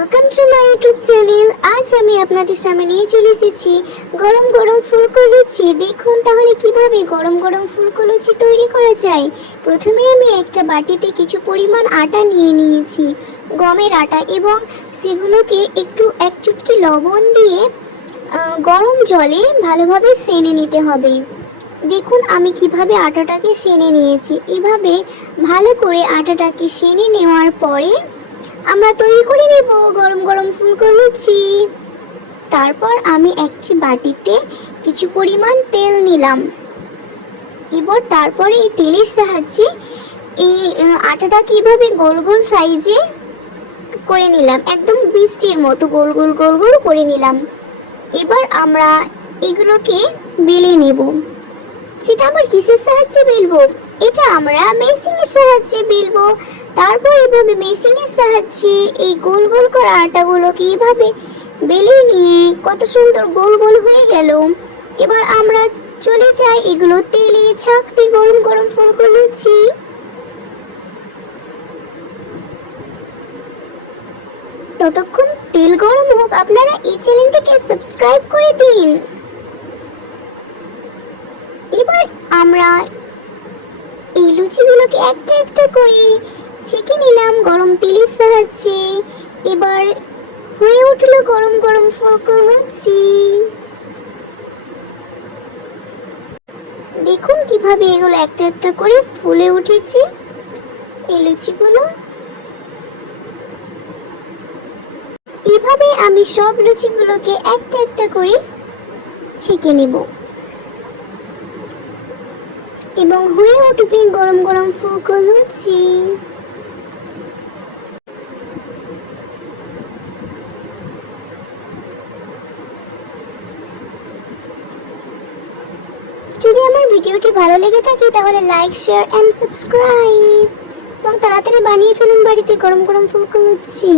Welcome to my YouTube channel আজ আমি আপনাদের সামনে নিয়ে চলে এসেছি গরম গরম ফুলকো লুচি দেখুন তাহলে কীভাবে গরম গরম ফুলকো লুচি তৈরি করা যায়। প্রথমে আমি একটা বাটিতে কিছু পরিমাণ আটা নিয়ে নিয়েছি। গমের আটা এবং সেগুলোকে একটু এক চুটকি লবণ দিয়ে গরম জলে ভালোভাবে সেনে নিতে হবে। দেখুন আমি কীভাবে আটাটাকে সেনে নিয়েছি। এভাবে ভালো করে আটাটাকে সেনে নেওয়ার পরে আমরা তৈরি করে নেব গরম গরম ফুলকো লুচি তারপর আমি একটি বাটিতে কিছু পরিমাণ তেল নিলাম। এবার তারপরে এই তেলের সাহায্যে এই আটাটা এভাবে গোল গোল সাইজে করে নিলাম, একদম বৃষ্টির মতো গোল গোল গোল গোল করে নিলাম। এবার আমরা এগুলোকে বেলে নেব। সেটা আবার কিসের সাহায্যে বেলবো? এটা আমরা মেশিনের সাহায্যে বেলবো তারপর এভাবে মেশিনের সাহায্যে এই গোল গোল করা আটাগুলোকে এভাবে বেলে নিয়ে কত সুন্দর গোল গোল হয়ে গেল। এবার আমরা চলে যাই এগুলো তেলে ছাকতে গরম গরম ফুলকো লুচি। ততক্ষণ তেল গরম হোক, আপনারা এই চ্যানেলটিকে সাবস্ক্রাইব করে দিন। এবার আমরা লুচিগুলোকে একটা একটা করে ছেঁকে নিলাম গরম তেলের সাহায্যে। এবার হয়ে উঠল গরম গরম ফুলকো লুচি। দেখুন কীভাবে এগুলো একটা একটা করে ফুলে উঠেছে এই লুচিগুলো। এভাবে আমি সব লুচিগুলোকে একটা একটা করে ছেঁকে নেব। এবং হয়ে উঠবে গরম গরম ফুলকো লুচি। যদি আমার ভিডিওটি ভালো লেগে থাকে, তাহলে লাইক শেয়ার অ্যান্ড সাবস্ক্রাইব এবং তাড়াতাড়ি বানিয়ে ফেলুন বাড়িতে গরম গরম ফুলকো লুচি।